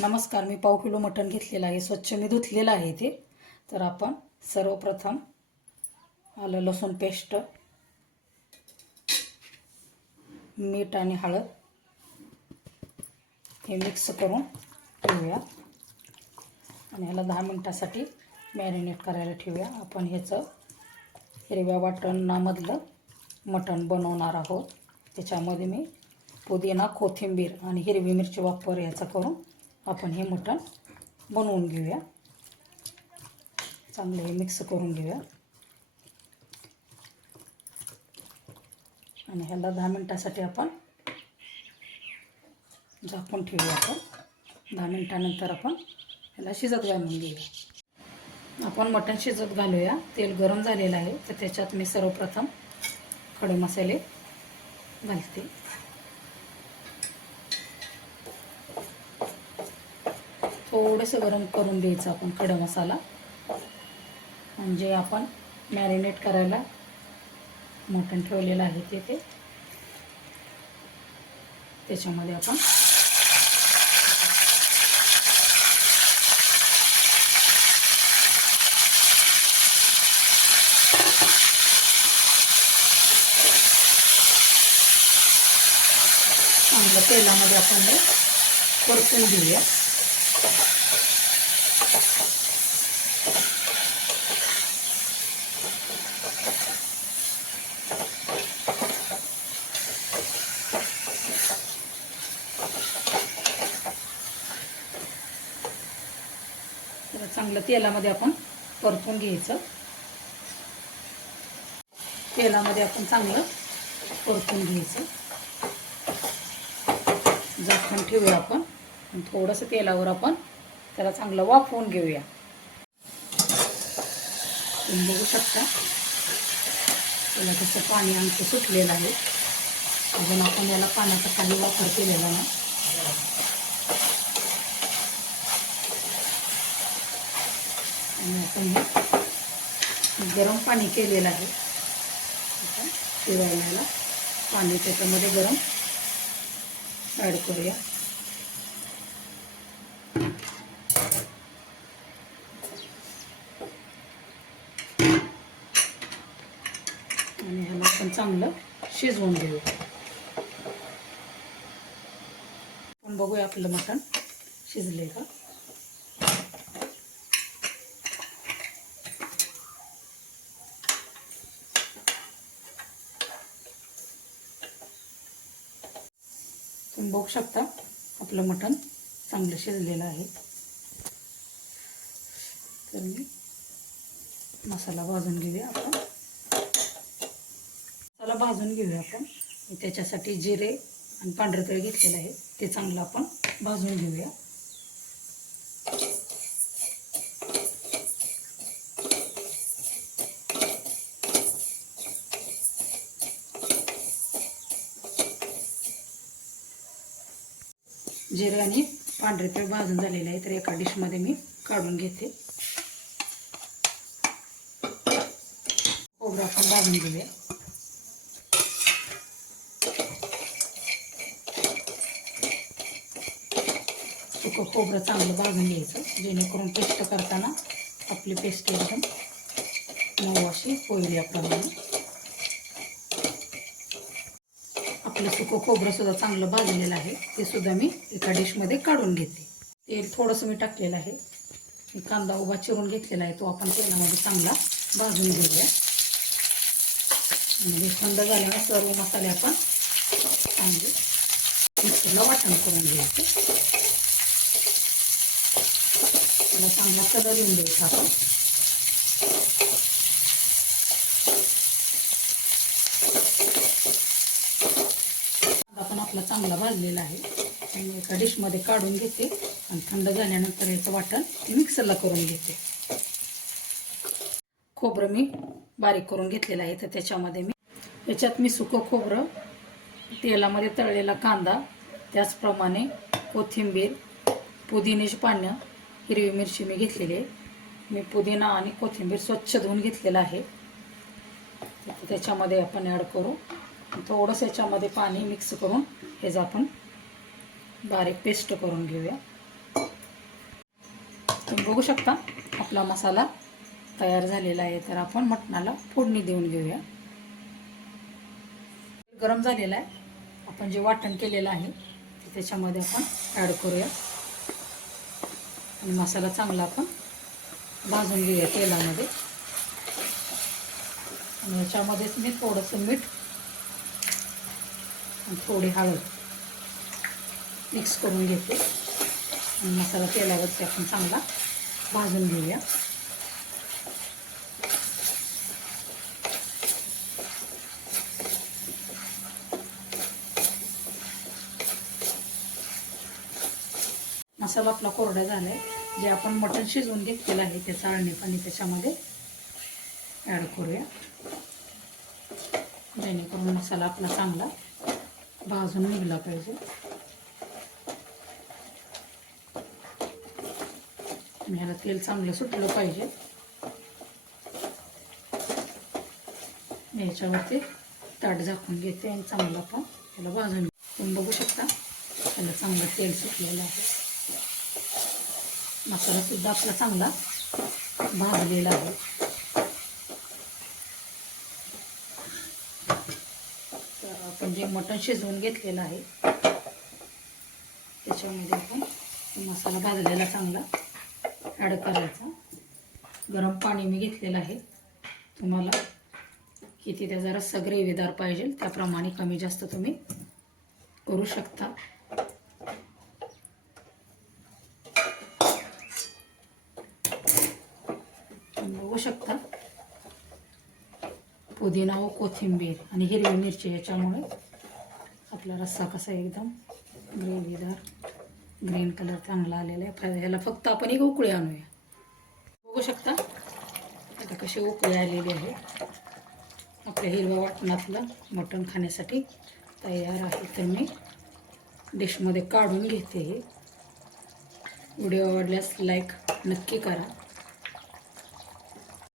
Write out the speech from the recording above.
नमस्कार. मी पाव किलो मटण घेतलेलं आहे. स्वच्छ मी धुतलेलं आहे ते. तर आपण सर्वप्रथम आलं लसूण पेस्ट, मीठ आणि हळद हे मिक्स करून ठेवूया आणि ह्याला 10 मिनिटासाठी मॅरिनेट करायला ठेवूया. आपण ह्याचं हिरव्या वाटणामधलं मटण बनवणार आहोत. त्याच्यामध्ये मी पुदिना, कोथिंबीर आणि हिरवी मिरची वापर याचा करून आपण हे मटण बनवून घेऊया. चांगले हे मिक्स करून घेऊया आणि ह्याला 10 मिनिटासाठी आपण झाकून ठेवूया. आपण 10 मिनिटानंतर आपण ह्याला शिजत घालून घेऊया. आपण मटण शिजत घालूया. तेल गरम झालेलं आहे तर त्याच्यात मी सर्वप्रथम खडे मसाले घालते. थोडंसं गरम करून द्यायचं आपण खडा मसाला, म्हणजे आपण मॅरिनेट करायला मटण ठेवलेलं आहे ते त्याच्यामध्ये आपण चांगलं तेलामध्ये आपण हे परतून घेऊया. चांगलं तेलामध्ये आपण परतून घ्यायचं. तेलामध्ये आपण चांगलं परतून घ्यायचं. झाकून ठेवूया आपण आणि थोडंसं तेलावर आपण त्याला चांगलं वाफवून घेऊया. तुम्ही बघू शकता त्याला कसं पाणी आणखी सुटलेलं आहे. अजून आपण याला पाण्याचा काही वापर केलेला नाही. आणि आपण गरम पाणी केलेलं आहे. शिवायला पाणी त्याच्यामध्ये गरम ॲड करूया. आणि ह्याला आपण चांगलं शिजवून घेऊया. आपण बघूया आपलं मटण शिजले का. तुम्ही बघू शकता आपलं मटण चांगलं शिजलेलं आहे. तर मी मसाला भाजून घेऊया. आपण मसाला भाजून घेऊया आपण. त्याच्यासाठी जिरे आणि पांढरे तीळ घेतलेलं आहे ते चांगलं आपण भाजून घेऊया. जिरे आणि पांढरे तीळ भाजून झालेले आहे तर एका डिशमध्ये मी काढून घेते. खोबरं आपण भाजून घेऊया. सुकं खोबरं चांगलं भाजून घ्यायचं, जेणेकरून पेस्ट करताना आपली पेस्ट एकदम मऊ अशी होईल. याप्रमाणे आपलं सुकं खोबरं सुद्धा चांगलं भाजलेलं आहे ते सुद्धा मी एका डिशमध्ये काढून घेते. तेल थोडंसं मी टाकलेलं आहे. मी कांदा उभा चिरून घेतलेला आहे तो आपण तेलामध्ये चांगला भाजून घेऊया. म्हणजे थंड झाल्यावर सर्व मसाले आपण चांगले मिक्सरला वाटण करून घ्यायचे. त्याला चांगला कलर येऊन द्यायचा आपण. आपण आपला चांगला भाजलेला आहे. मी एका डिशमध्ये काढून घेते आणि थंड झाल्यानंतर याचं वाटण मिक्सरला करून घेते. खोबरं मी बारीक करून घेतलेलं आहे तर त्याच्यात मी सुकं खोबरं, तेलामध्ये तळलेला कांदा, त्याचप्रमाणे कोथिंबीर, पुदिन्याची पानं, हिरवी मिरची मी घेतलेली आहे. मी पुदिना आणि कोथिंबीर स्वच्छ धुवून घेतलेला आहे. त्याच्यामध्ये आपण ॲड करू. थोडंसं याच्यामध्ये पाणी मिक्स करून ह्याचं आपण बारीक पेस्ट करून घेऊया. बघू शकता आपला मसाला तयार झालेला आहे. तर आपण मटणाला फोडणी देऊन घेऊया. गरम झालेला आहे. आपण जे वाटण केलेलं आहे ते त्याच्यामध्ये आपण ॲड करूया आणि मसाला चांगला आपण भाजून घेऊया तेलामध्ये. आणि याच्यामध्येच मी थोडंसं मीठ आणि थोडी हळद मिक्स करून घेते आणि मसाला तेलावरती आपण चांगला भाजून घेऊया. मसाला आपला कोरडा झाला आहे. जे आपण मटण शिजवून घेतलेलं आहे ते चाळणी पाणी त्याच्यामध्ये ॲड करूया, जेणेकरून मसाला आपला चांगला भाजून निघला पाहिजे. आणि ह्याला तेल चांगलं सुटलं पाहिजे. याच्यावरती ताट झाकून घेते आणि चांगलं आपण त्याला भाजून तुम्ही बघू शकता त्याला चांगलं तेल सुटलेलं आहे. मसाला सुद्धा आपला चांगला भाजलेला आहे. तर आपण जे मटण शिजवून घेतलेलं आहे त्याच्यामध्ये आपण मसाला भाजलेला चांगला ॲड करायचा. गरम पाणी मी घेतलेलं आहे. तुम्हाला किती त्याचा रस्सा ग्रेव्हीदार पाहिजे त्याप्रमाणे कमी जास्त तुम्ही करू शकता. बघू शकता पुदिना व कोथिंबीर आणि हिरवी मिरची याच्यामुळे आपला रस्सा कसा एकदम ग्रेव्हीदार ग्रीन कलर चांगला आलेला आहे. ह्याला फक्त आपण एक उकळी आणूया. बघू शकता आता कशी उकळी आलेली आहे. आपल्या हिरव्या वाटणातलं मटण खाण्यासाठी तयार आहे. तर मी डिशमध्ये काढून घेते. व्हिडिओ आवडल्यास लाईक नक्की करा.